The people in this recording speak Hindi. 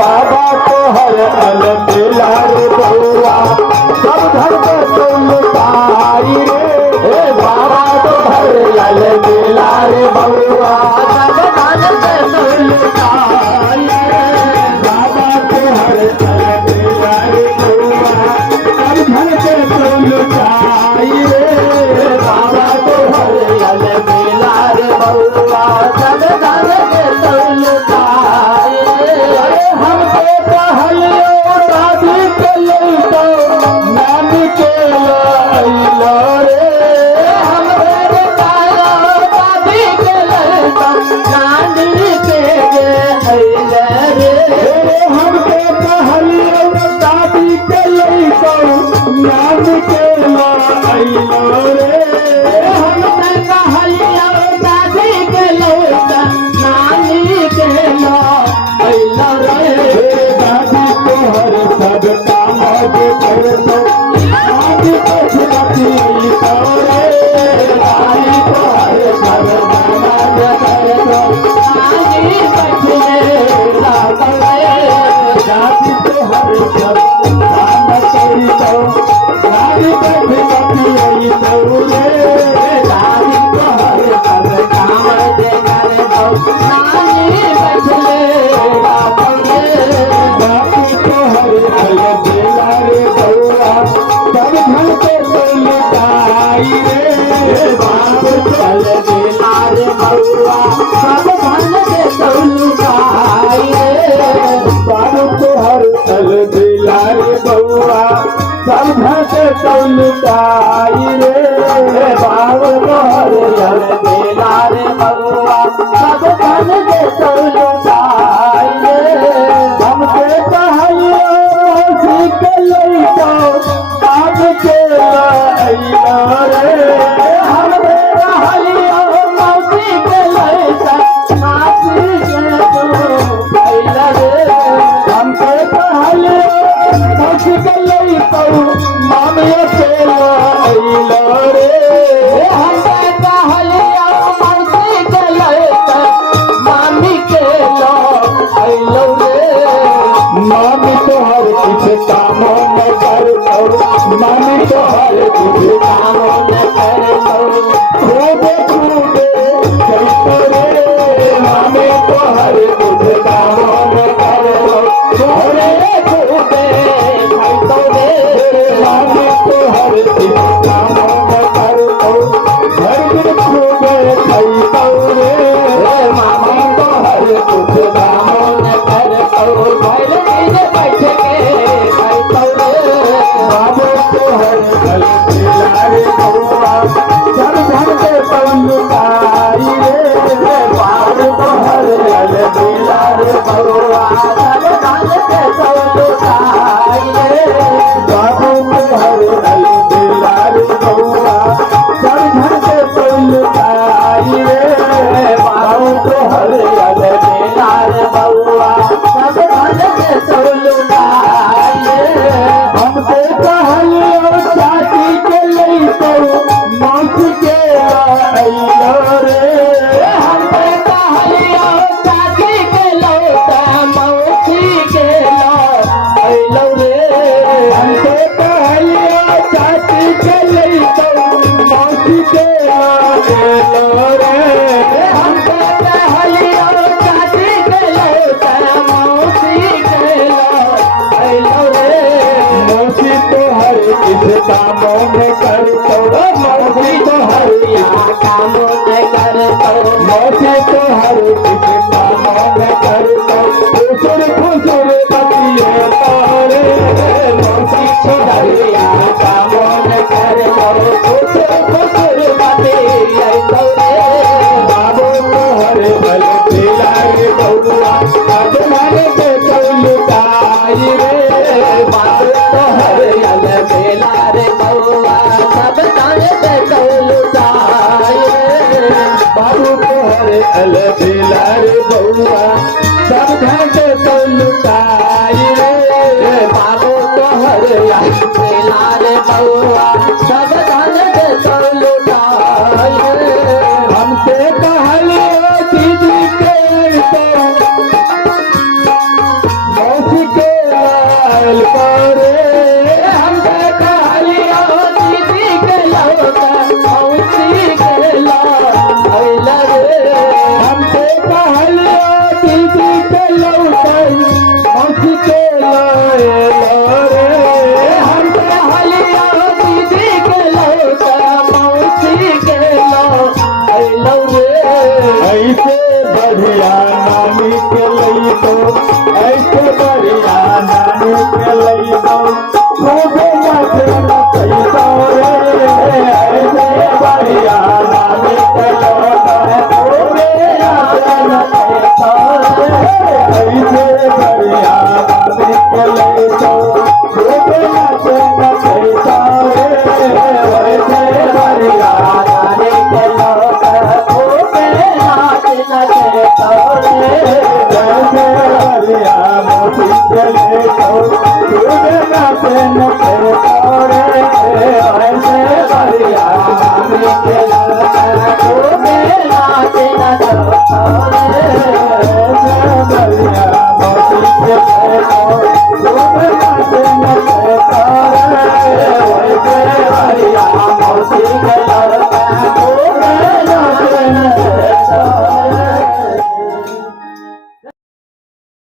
बाबा तोहर अल बेला रे बउआ सब धर के तुलताई रे बाबा तोहर अल बेला रे बउआ सब धर के तुलताई रे बाबा तोहर अल बेला रे बउआ सब धर के तुलताई रे बाबा तोहर अल बेला रे बउआ सब धर के तुलताई रे हमके कहलियो दादी के लइको नानी के लइलो रे हमरे बतायो दादी के लइको नानी के लइले रे हमके कहलियो दादी के लइको नानी के लइलो रे हमके कहलियो दादी के लइको नानी के लइलो रे दादी तोहर सब काम के करतो दादी को छुपती तोरे दादी तोहर सब काम के करतो दादी बैठे लागले दादी तोहर सब काम करतो दादी बैठे तोरे दादी तोहर सब काम के करतो दादी बैठे लागले दादी तोहर अल बेला रे बउआ सब धन के तुलताई रे बाप अल बेला रे बउआ सब धन के तुलताई रे बाप तोहर अल बेला रे बउआ सब धन के तुलताई रे बाप तोहर अल बेला रे बउआ सब धन के तुलताई रे हमके कहलियो सीख लइको काज के लइलो रे हमरे कहलियो मौसी के लइको नाची के लइलो रे हमके कहलियो मौसी के लइको मामी के लइलो रे हमके कहलियो मौसी के लइको मामी के लइलो रे मामी तोहर कुछ काम न करतो मामी तोहर कुछ काम न करतो खूबे खूबे चलतो रे मामी तोहर कुछ काम न करतो खूबे खूबे खाइतो रे मामी तोहर कुछ काम न करतो घर दिन खूबे खाइतो रे मामी तोहर कुछ काम न करतो घर दिन बैठ के खाइतो रे बाबू तोहर अल बेला रे बउआ सब धन के तुलताई रे बाबू तोहर अल बेला रे बउआ सब धन के तुलताई रे बाबू तोहर अल बेला रे बउआ सब धन के तुलताई रे बाबू तोहर अल बेला रे बउआ सब धन के तुलताई रे हमके कहलियो चाची के लइको मौसी के लइलो रे हमके कहलियो चाची के लइको मौसी खूबे नाचे नचे तोरे ऐसे बढ़िया स्वामी के खूबे नाचे नचे तोरे